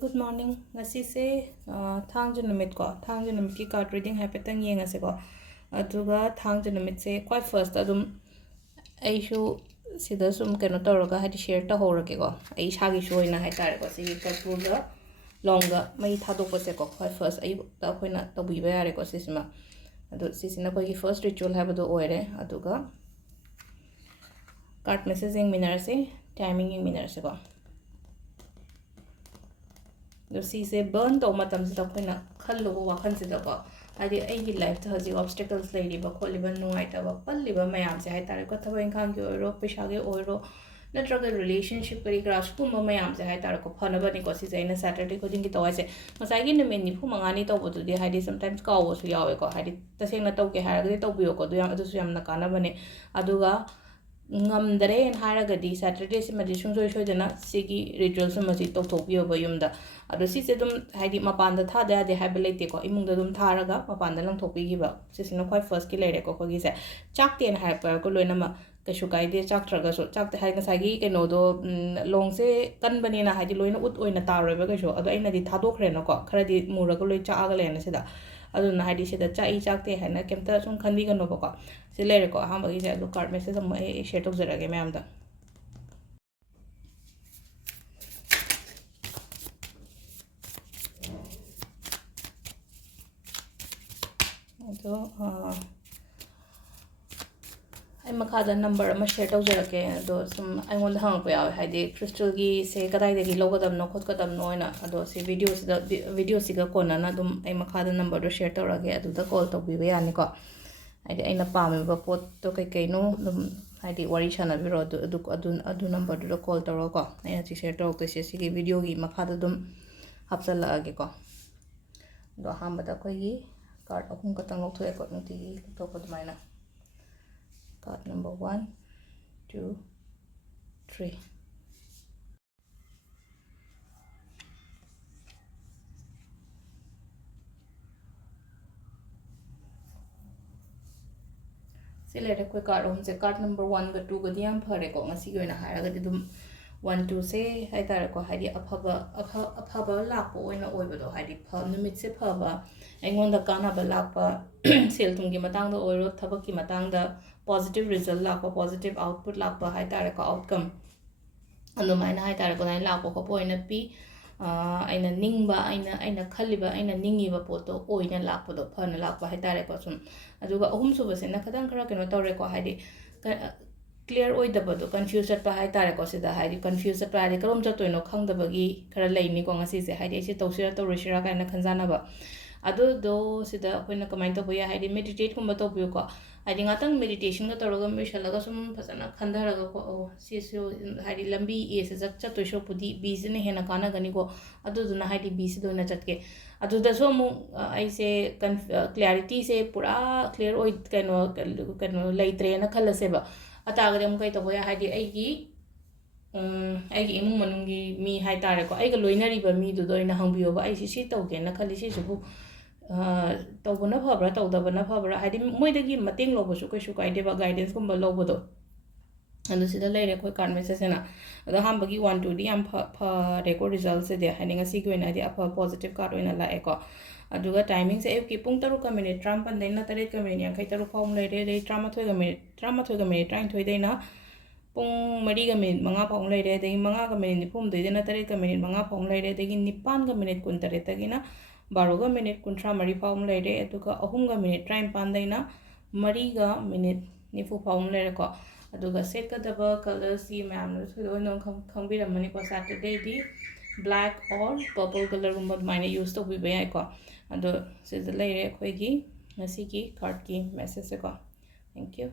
Good morning. Ngasi se thang numit ko thang numit ki card reading happen yeng ase ko aduga thang numit se quite first adum aishu sida sum keno toroga hadi share ta horake ko ai shagi shoina hai tare ko si kapurga longa mai thadok ko se ko quite first ai ta khoina to bi ba yare ko sisma adu sisina ko ki first ritual have do oire aduga card messaging minar se timing in minar se ko do si se burn to matam se khoina khallo wa khan se da ko adi ai gi life ta haji obstacles lai ri ba kholi ba nungai ta ba palli ba mayam se hai tare ko thaba inkhang gi oiro pesha ge oiro natraga relationship kari crash pu ma mayam se hai tare ko phana ba ni ko si se na saturday ko ding gi tawai se masai gi ne men ni phu manga ni to bu du di hai di sometimes ka wo su yawe ko hai di ta seng na to ke ha ga to bu ko du yam adu su yam na kana ba ne aduga ngamdare en haragadi saturday se madi sung soi dana sigi ritual se madi tok thok biyo ba yumda ado si se dum haidi mapanda tha da de ha belete ko imung da dum tharaga mapanda lang thok bi gi ba se sino khoi first ki lere ko gi se chak ten har par ko loina ma kashu kai de chak traga so chak te hai na sagi ke no do long se kan bani na haidi loina ut oina ta ro ba ka sho ado aina di thadok re no ko khara di mura ko loi cha aga le na se da adu na haidi se da cha I chak te hai na kemta sum khandi ga no ba ko se lere ko ha ba gi se adu card message am e share tok zara ge ma'am da ado ai makada number ama share tok zara ke ado sum ai ngon da hang pa yaw haidi crystal gi se kadai de gi logadam no khot kadam no ina ado se video si ga kona na dum ai makada number do share tora ge adu da call tok bi ba yani ko haidi aina pame ba pot to kai no dum haidi wari chana biro adu number do call toro ko aina chi share tok se si video gi makada dum hapsal la ge ko do hamba da ko gi card ahum ka tang lok thoe ko nuti to ko dumaina card number 1 2 3 se lere ko card ahum se card number 1 ga 2 ga diam phare ko ngasi gi na hara ga dum 1 2 se hai tar ko haidi afaba lakpo oina oibodo haidi pha numit se phaba aingon da kana ba lakpa sel tum gi matang da oiro thabak ki matang da positive result lakpa positive output lakpa hai tar ko outcome anu maina hai tar ko nai lakpo ko poina pi aina ningba aina khaliba aina ningiba poto oina lakpo do phana lakpa hai tar ko sum aduga ahum su base na khadang khara keno tore ko haidi clear oidabado confused at hai tare ko sida hai confused at hai karom chato no khangdabagi khara laini ko ngasi se hai se tawsira to rishira kana khanjana ba adu do sida hoina comment to boya hai meditate ko mato bu ko hai ngatang meditation ga toroga mi shalaga sum phasana khandaraga ko si hai lambi e se jak chato sho pudi busy ne hena kana gani ko adu duna hai busy do na chatke adu da so mu ai se clarity se pura clear oid kano laitre na khalase ba ataga dem kai to boya haidi aigi imung manungi mi hai tare ko aiga loinari ba mi du doina hangbiyo ba ai si tawge na khali si subu tawbana phabra tawdabana phabra haidi moidagi mating lobo su kai su kai de ba guidance kumba lobo do anu sida leire ko kan message na da hambagi 1 2 di am pha record result se de haninga si ko na di apa positive card oina la e ko aduga timing se ki pung taru ka minute tram pan deina tare ka minute yang kai taru phom leire re trama thoi ga minute train thoi deina pung mari ga minute manga phom leire de manga ga minute phom de deina tare ka minute manga phom leire de gi nipan ga minute kun tare ta gi na 12 ga minute kun tra mari phom leire aduga ahum ga minute train pan deina mari ga minute nifu phom leire ko aduga Setkadaba colors yi ma'am no khangbiramani ko Saturday di black or purple color gumba maina use to bi ba ko ado se leire khoi gi Ngasigi card ki message ko thank you